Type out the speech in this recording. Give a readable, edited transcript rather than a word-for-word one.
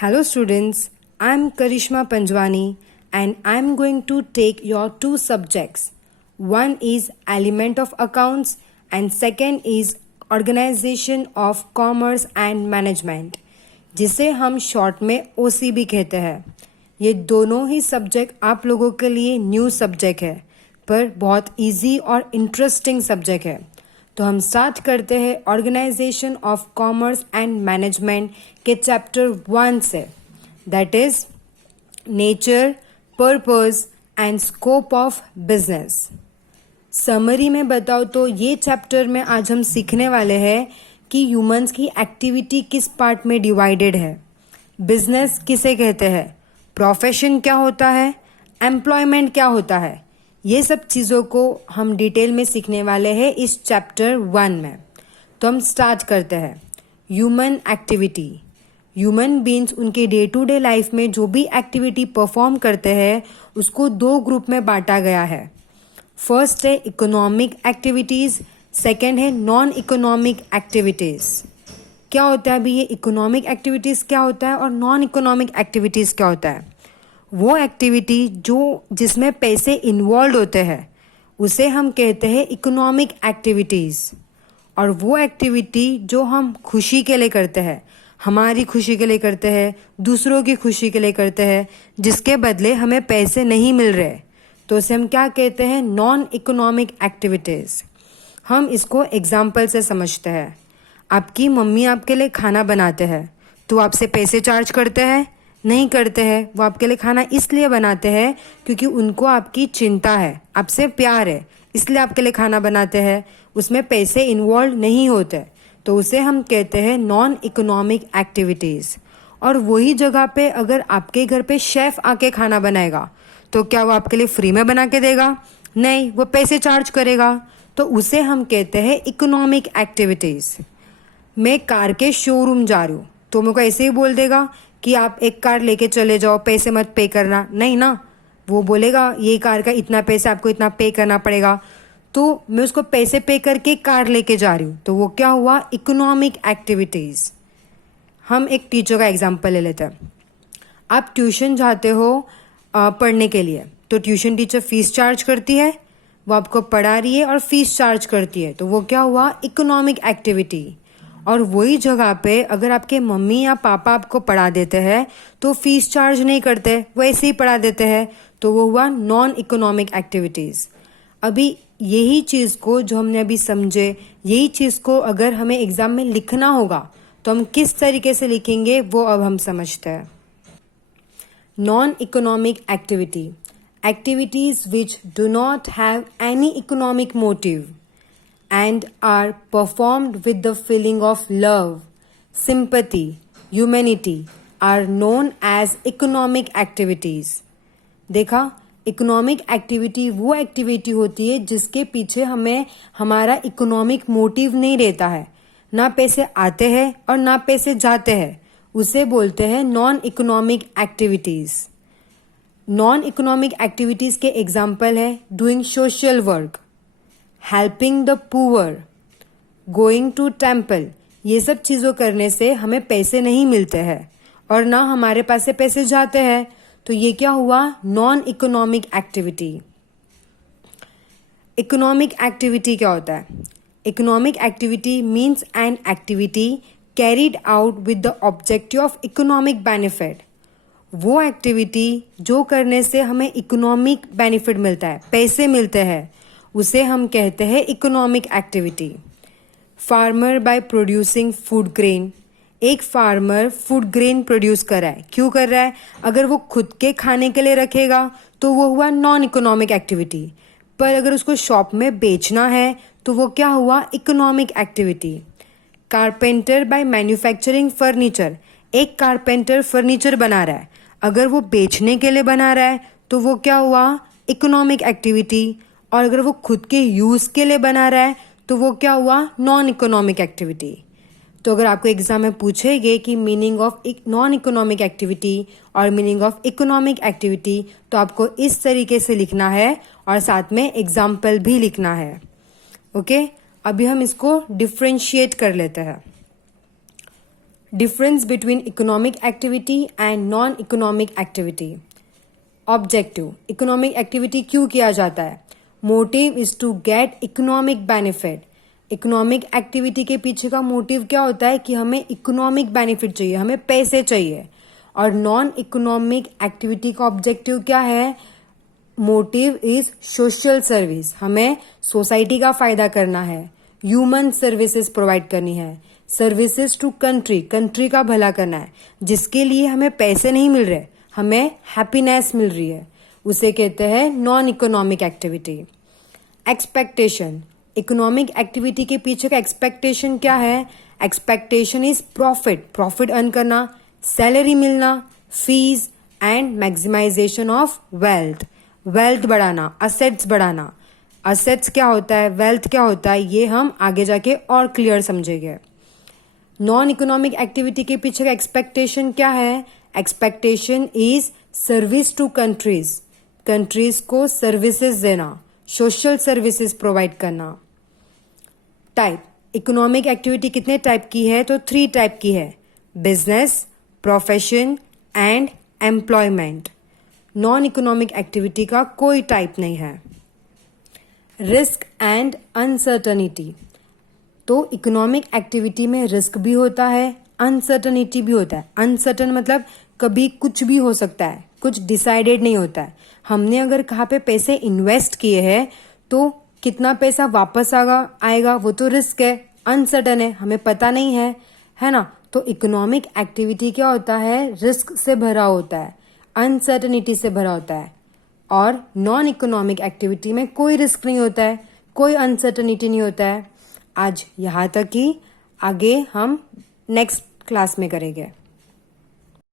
Hello students, I'm Karishma Panjwani and I'm going to take your two subjects. One is element of accounts and second is organization of commerce and management, जिसे हम short में OCB कहते हैं. ये दोनों ही subject आप लोगों के लिए न्यू सब्जेक्ट है, पर बहुत इजी और इंटरेस्टिंग सब्जेक्ट है. तो हम स्टार्ट करते हैं organisation of commerce and management के चैप्टर 1 से, that is nature, purpose and scope of business. Summary में बताओ तो ये चैप्टर में आज हम सीखने वाले हैं कि ह्यूमंस की एक्टिविटी किस पार्ट में डिवाइडेड है, बिजनेस किसे कहते हैं, प्रोफेशन क्या होता है, एम्प्लॉयमेंट क्या होता है. ये सब चीज़ों को हम डिटेल में सीखने वाले हैं इस चैप्टर 1 में. तो हम स्टार्ट करते हैं. Human activity. ह्यूमन बीइंग्स उनके डे टू डे लाइफ में जो भी एक्टिविटी परफॉर्म करते हैं उसको दो ग्रुप में बांटा गया है. फर्स्ट है इकोनॉमिक एक्टिविटीज़, सेकेंड है नॉन इकोनॉमिक एक्टिविटीज़. क्या होता है अभी ये इकोनॉमिक एक्टिविटीज़ क्या होता है और नॉन इकोनॉमिक एक्टिविटीज़ क्या होता है? वो एक्टिविटी जो जिसमें पैसे इन्वॉल्व होते हैं उसे हम कहते हैं इकोनॉमिक एक्टिविटीज़. और वो एक्टिविटी जो हम खुशी के लिए करते हैं, हमारी खुशी के लिए करते हैं, दूसरों की खुशी के लिए करते हैं, जिसके बदले हमें पैसे नहीं मिल रहे, तो उसे हम क्या कहते हैं? Non economic activities. हम इसको एग्जाम्पल से समझते हैं. आपकी मम्मी आपके लिए खाना बनाते हैं तो आपसे पैसे चार्ज करते हैं? नहीं करते हैं. वो आपके लिए खाना इसलिए बनाते हैं क्योंकि उनको आपकी चिंता है, आपसे प्यार है, इसलिए आपके लिए खाना बनाते हैं. उसमें पैसे इन्वॉल्व नहीं होते, तो उसे हम कहते हैं नॉन इकोनॉमिक एक्टिविटीज़. और वही जगह पे अगर आपके घर पे शेफ़ आके खाना बनाएगा तो क्या वो आपके लिए फ्री में बना के देगा? नहीं, वो पैसे चार्ज करेगा. तो उसे हम कहते हैं इकोनॉमिक एक्टिविटीज़. मैं कार के शोरूम जा रही हूँ तो मेरे को ऐसे ही बोल देगा कि आप एक कार लेके चले जाओ, पैसे मत पे करना. नहीं ना, वो बोलेगा ये कार का इतना पैसा आपको इतना पे करना पड़ेगा, तो मैं उसको पैसे पे करके कार लेके जा रही हूँ, तो वो क्या हुआ? Economic activities. हम एक टीचर का एग्जांपल ले लेते हैं. आप ट्यूशन जाते हो पढ़ने के लिए, तो ट्यूशन टीचर फीस चार्ज करती है, वो आपको पढ़ा रही है और फीस चार्ज करती है, तो वो क्या हुआ? Economic activity. और वही जगह पे अगर आपके मम्मी या पापा आपको पढ़ा देते हैं तो फीस चार्ज नहीं करते, वो ऐसे ही पढ़ा देते हैं, तो वो हुआ नॉन इकोनॉमिक एक्टिविटीज़. अभी यही चीज़ को जो हमने अभी समझे, यही चीज़ को अगर हमें एग्ज़ाम में लिखना होगा तो हम किस तरीके से लिखेंगे वो अब हम समझते हैं. Non economic activity, activities which do not have any economic motive and are performed with the feeling of love, sympathy, humanity are known as economic activities. देखा, इकोनॉमिक एक्टिविटी वो एक्टिविटी होती है जिसके पीछे हमें हमारा इकोनॉमिक मोटिव नहीं रहता है, ना पैसे आते हैं और ना पैसे जाते हैं, उसे बोलते हैं non economic activities. Non economic activities के एग्जाम्पल है doing social work, helping the poor, going to temple. ये सब चीज़ों करने से हमें पैसे नहीं मिलते हैं और ना हमारे पास से पैसे जाते हैं, तो ये क्या हुआ? Non economic activity. Economic activity क्या होता है? Economic activity means an activity carried out with the objective of economic benefit. वो एक्टिविटी जो करने से हमें इकोनॉमिक बेनिफिट मिलता है, पैसे मिलते हैं, उसे हम कहते हैं economic activity. Farmer by producing food grain. एक फार्मर फूड ग्रेन प्रोड्यूस कर रहा है. क्यों कर रहा है? अगर वो खुद के खाने के लिए रखेगा तो वो हुआ नॉन इकोनॉमिक एक्टिविटी, पर अगर उसको शॉप में बेचना है तो वो क्या हुआ? Economic activity. Carpenter by manufacturing furniture. एक कारपेंटर फर्नीचर बना रहा है, अगर वो बेचने के लिए बना रहा है तो वो क्या हुआ? Economic activity. और अगर वो खुद के यूज़ के लिए बना रहा है तो वो क्या हुआ? Non economic activity. तो अगर आपको एग्जाम में पूछेंगे कि meaning of non economic activity और मीनिंग ऑफ इकोनॉमिक एक्टिविटी, तो आपको इस तरीके से लिखना है और साथ में एग्जाम्पल भी लिखना है. ओके, अभी हम इसको डिफ्रेंशिएट कर लेते हैं. Difference between economic activity and non economic activity. Objective. Economic activity क्यों किया जाता है? Motive is to get economic benefit. Economic activity के पीछे का मोटिव क्या होता है कि हमें इकोनॉमिक बेनिफिट चाहिए, हमें पैसे चाहिए. और नॉन इकोनॉमिक एक्टिविटी का ऑब्जेक्टिव क्या है? Motive is social service. हमें सोसाइटी का फायदा करना है, ह्यूमन सर्विसेज प्रोवाइड करनी है, सर्विसेज टू कंट्री, कंट्री का भला करना है. जिसके लिए हमें पैसे नहीं मिल रहे, हमें हैप्पीनेस मिल रही है, उसे कहते हैं non economic activity. Expectation. Economic activity के पीछे का एक्सपेक्टेशन क्या है? Expectation is profit, profit earn करना, सैलरी मिलना, fees and maximisation of wealth, wealth बढ़ाना, असेट्स बढ़ाना. असेट्स क्या होता है, वेल्थ क्या होता है, ये हम आगे जाके और क्लियर समझेंगे. नॉन इकोनॉमिक एक्टिविटी के पीछे का एक्सपेक्टेशन क्या है? Expectation is service to countries, countries को सर्विसेज देना, सोशल सर्विसेज प्रोवाइड करना. टाइप. इकोनॉमिक एक्टिविटी कितने टाइप की है? तो 3 टाइप की है, business, profession and employment. Non economic activity का कोई टाइप नहीं है. Risk and uncertainty. तो इकोनॉमिक एक्टिविटी में रिस्क भी होता है, अनसर्टनिटी भी होता है. अनसर्टन मतलब कभी कुछ भी हो सकता है, कुछ डिसाइडेड नहीं होता है. हमने अगर कहाँ पे पैसे इन्वेस्ट किए हैं तो कितना पैसा वापस आएगा वो तो रिस्क है, अनसर्टन है, हमें पता नहीं है ना. तो इकोनॉमिक एक्टिविटी क्या होता है? रिस्क से भरा होता है, अनसर्टनिटी से भरा होता है. और नॉन इकोनॉमिक एक्टिविटी में कोई रिस्क नहीं होता है, कोई अनसर्टनिटी नहीं होता है. आज यहाँ तक ही, आगे हम नेक्स्ट क्लास में करेंगे.